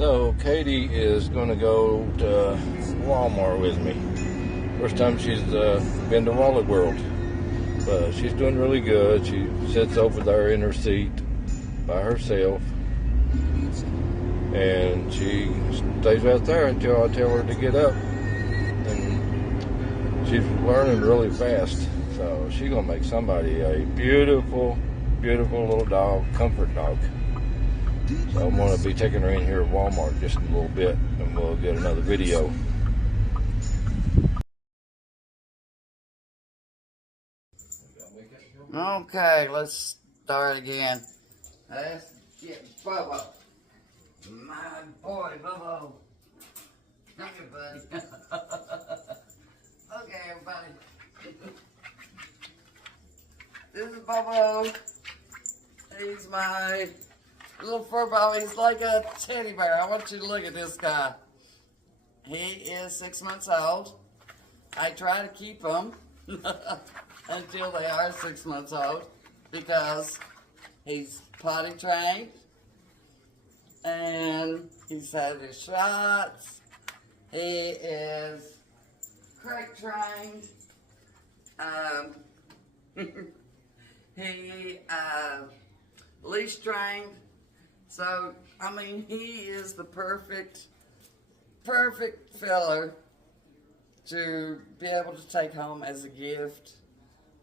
So Katie is going to go to Walmart with me. First time she's been to Wally World, but she's doing really good. She sits over there in her seat by herself, and she stays right there until I tell her to get up. And she's learning really fast, so she's going to make somebody a beautiful, beautiful little dog, comfort dog. So I'm going to be taking her in here at Walmart just in a little bit, and we'll get another video. Okay, let's start again. Let's get Bubba. My boy, Bubba. Come here, buddy. Okay, everybody. This is Bubba. He's my little fur ball. He's like a teddy bear. I want you to look at this guy. He is 6 months old. I try to keep him until they are 6 months old because he's potty trained and he's had his shots. He is crate trained. He leash trained. So, I mean, he is the perfect fella to be able to take home as a gift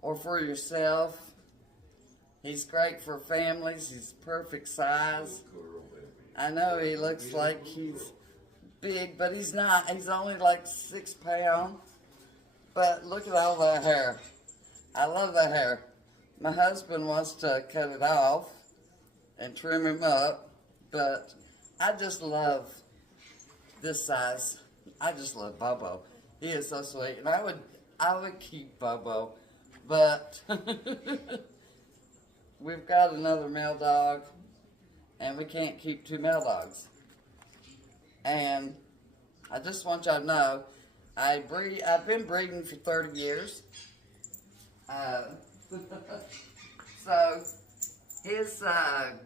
or for yourself. He's great for families. He's perfect size. I know he looks like he's big, but he's not. He's only like 6 pounds. But look at all that hair. I love that hair. My husband wants to cut it off and trim him up, but I just love this size. I just love Bobo. He is so sweet, and I would keep Bobo, but we've got another male dog, and we can't keep 2 male dogs. And I just want y'all to know, I've been breeding for 30 years. So his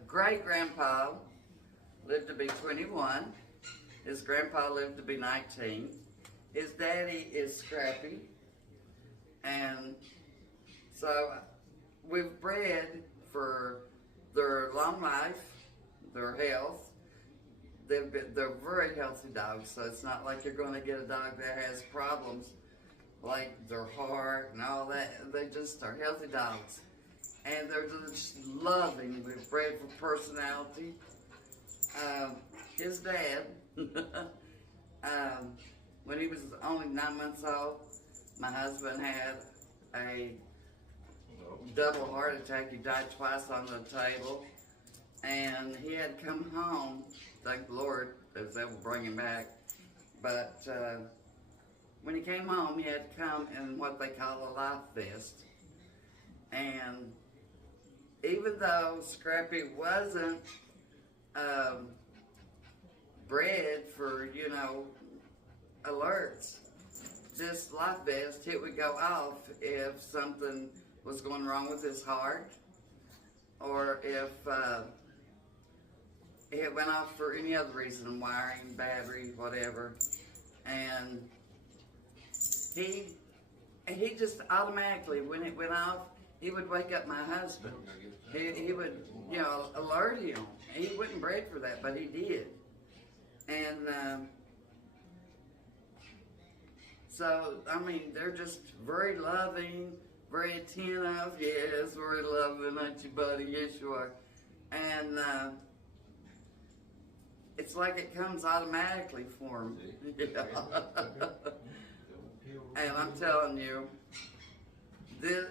great-grandpa lived to be 21. His grandpa lived to be 19. His daddy is Scrappy. And so we've bred for their long life, their health. They're very healthy dogs, so it's not like you're going to get a dog that has problems like their heart and all that. They just are healthy dogs. And they're just loving. We've bred for personality. His dad, when he was only 9 months old, my husband had a double heart attack. He died twice on the table. And he had come home, thank the Lord, that they will bring him back. But when he came home, he had to come in what they call a life vest. And even though Scrappy wasn't bred for, alerts, this life vest, it would go off if something was going wrong with his heart, or if it went off for any other reason, wiring, battery, whatever. And he just automatically, when it went off, he would wake up my husband. He would, alert him. He wasn't bred for that, but he did. And so, I mean, they're just very loving, very attentive. Yes, very loving, aren't you, buddy? Yes, you are. And it's like it comes automatically for him. And I'm telling you, the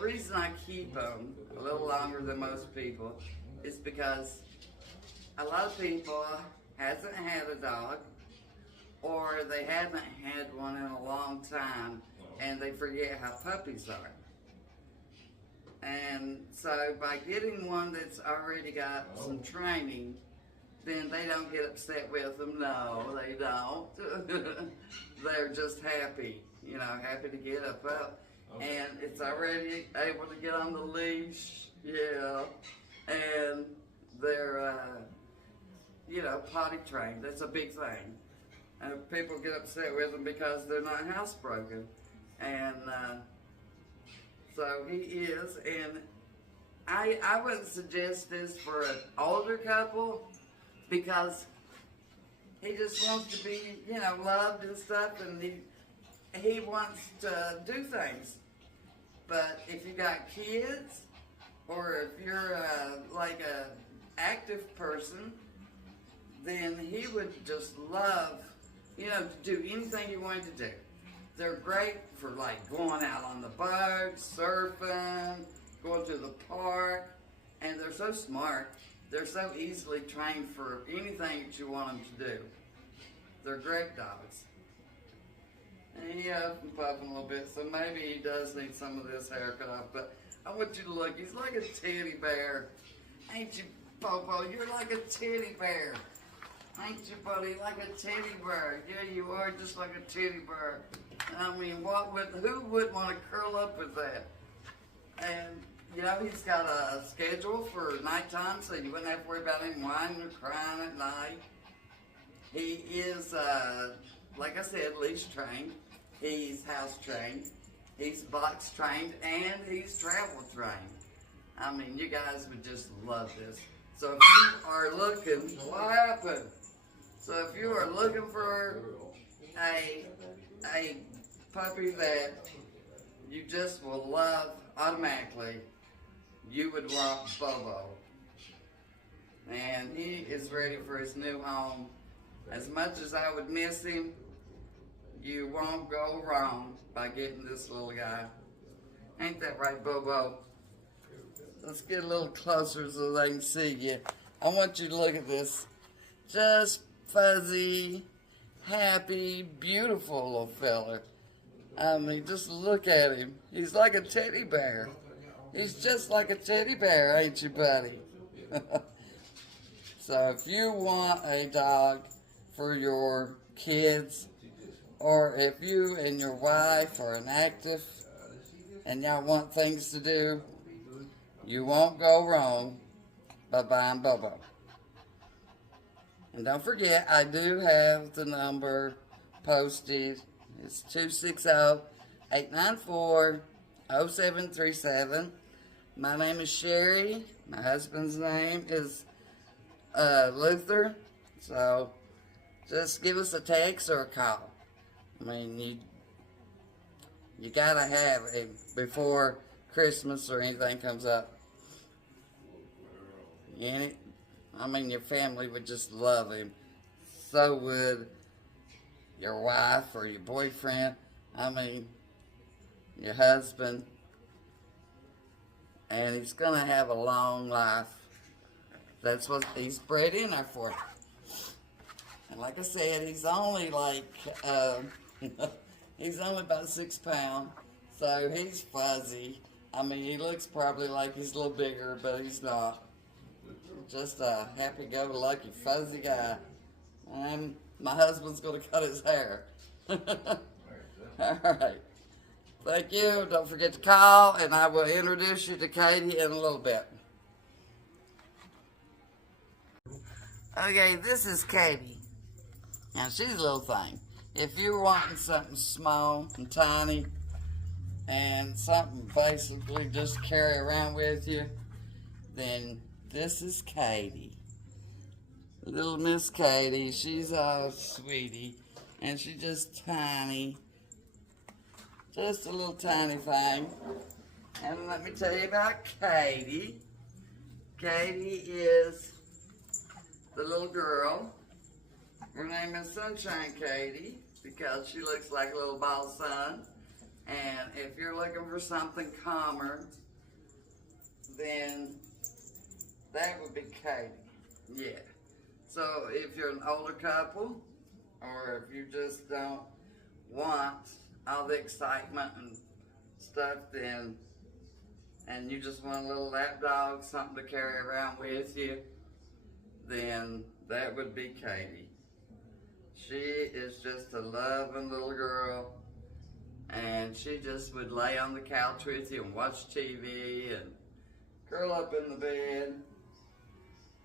reason I keep them a little longer than most people is because a lot of people hasn't had a dog, or they haven't had one in a long time, and they forget how puppies are. And so by getting one that's already got some training, then they don't get upset with them. No, they don't. They're just happy, happy to get a pup. And it's already able to get on the leash, yeah. And they're potty trained. That's a big thing. And people get upset with them because they're not housebroken. And so he is. And I wouldn't suggest this for an older couple because he just wants to be, loved and stuff, and he wants to do things. But if you got kids, or if you're like a active person, then he would just love, to do anything you wanted to do. They're great for like going out on the boat, surfing, going to the park, and they're so smart. They're so easily trained for anything that you want them to do. They're great dogs. And he huffed and puffing a little bit, so maybe he does need some of this hair cut off. But I want you to look. He's like a teddy bear. Ain't you, Popo? You're like a teddy bear. Ain't you, buddy? Like a teddy bear. Yeah, you are just like a teddy bear. I mean, who would want to curl up with that? And, he's got a schedule for nighttime, so you wouldn't have to worry about him whining or crying at night. He is, like I said, leash trained. He's house trained. He's box trained, and he's travel trained. I mean, you guys would just love this. So if you are looking, what happened? So if you are looking for a puppy that you just will love automatically, you would want Bobo. And he is ready for his new home. As much as I would miss him, you won't go wrong by getting this little guy. Ain't that right, Bobo? Let's get a little closer so they can see you. I want you to look at this. Just fuzzy, happy, beautiful little fella. I mean, just look at him. He's like a teddy bear. He's just like a teddy bear, ain't you, buddy? So if you want a dog for your kids, or if you and your wife are inactive and y'all want things to do, you won't go wrong by buying Bobo. And don't forget, I do have the number posted. It's 260-894-0737. My name is Sherry. My husband's name is Luther. So just give us a text or a call. I mean, you gotta have it before Christmas or anything comes up. Your family would just love him. So would your wife or your boyfriend. Your husband. And he's gonna have a long life. That's what he's bred in there for. And like I said, he's only he's only about 6 pounds. So he's fuzzy. He looks probably like he's a little bigger, but he's not. Just a happy-go-lucky, fuzzy guy. And my husband's going to cut his hair. All right. Thank you. Don't forget to call, and I will introduce you to Katie in a little bit. Okay, this is Katie. Now, she's a little thing. If you're wanting something small and tiny, and something basically just carry around with you, then this is Katie. Little Miss Katie. She's a sweetie. And she's just tiny. Just a little tiny thing. And let me tell you about Katie. Katie is the little girl. Her name is Sunshine Katie because she looks like a little ball of sun. And if you're looking for something calmer, then that would be Katie. Yeah. So if you're an older couple, or if you just don't want all the excitement and stuff, then, and you just want a little lap dog, something to carry around with you, then that would be Katie. She is just a loving little girl, and she just would lay on the couch with you and watch TV and curl up in the bed.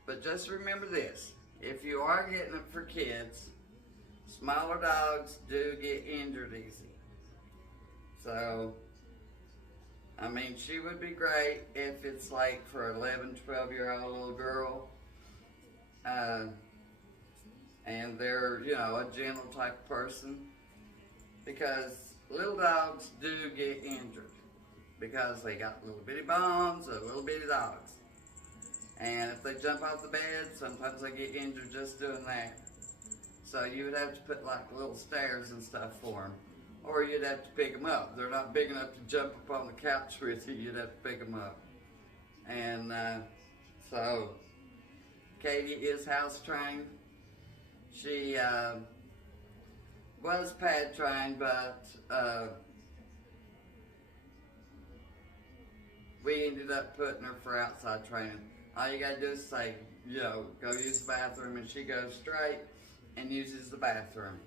But just remember this, if you are getting it for kids, smaller dogs do get injured easy. So, I mean, she would be great if it's like for 11, 12-year-old little girl. And they're, you know, a gentle type of person. Because little dogs do get injured. Because they got little bitty bones or little bitty dogs. And if they jump off the bed, sometimes they get injured just doing that. So you would have to put like little stairs and stuff for them. Or you'd have to pick them up. They're not big enough to jump up on the couch with you. You'd have to pick them up. And so Katie is house trained. She was pad trained, but we ended up putting her for outside training. All you gotta do is say, you know, go use the bathroom, and she goes straight and uses the bathroom.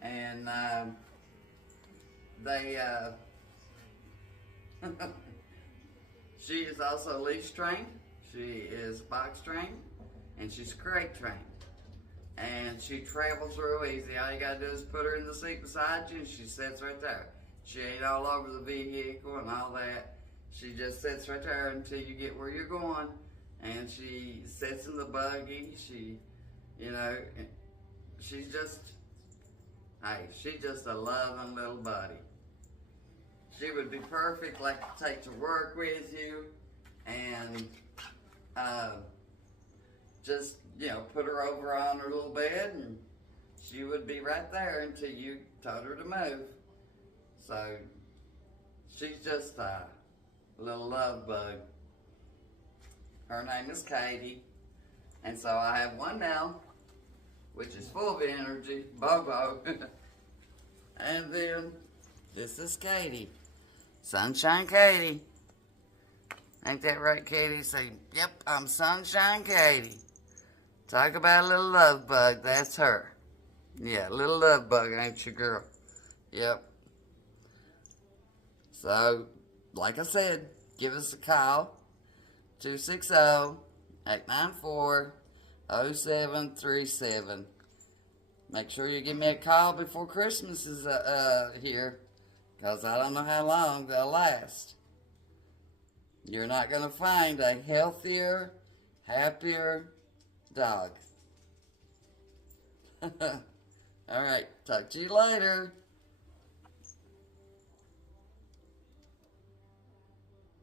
And she is also leash trained, she is box trained, and she's crate trained. And she travels real easy. All you gotta do is put her in the seat beside you and she sits right there. She ain't all over the vehicle and all that. She just sits right there until you get where you're going. And she sits in the buggy. She, you know, she's just, hey, she's just a loving little buddy. She would be perfect, like, to take to work with you and just, you know, put her over on her little bed and she would be right there until you told her to move. So she's just a little love bug. Her name is Katie. And so I have one now, which is full of energy, Bobo. And then this is Katie. Sunshine Katie. Ain't that right, Katie? Say, yep, I'm Sunshine Katie. Talk about a little love bug, that's her. Yeah, little love bug, ain't you, girl? Yep. So, like I said, give us a call. 260-894-0737. Make sure you give me a call before Christmas is here, because I don't know how long they'll last. You're not going to find a healthier, happier dog. All right, talk to you later.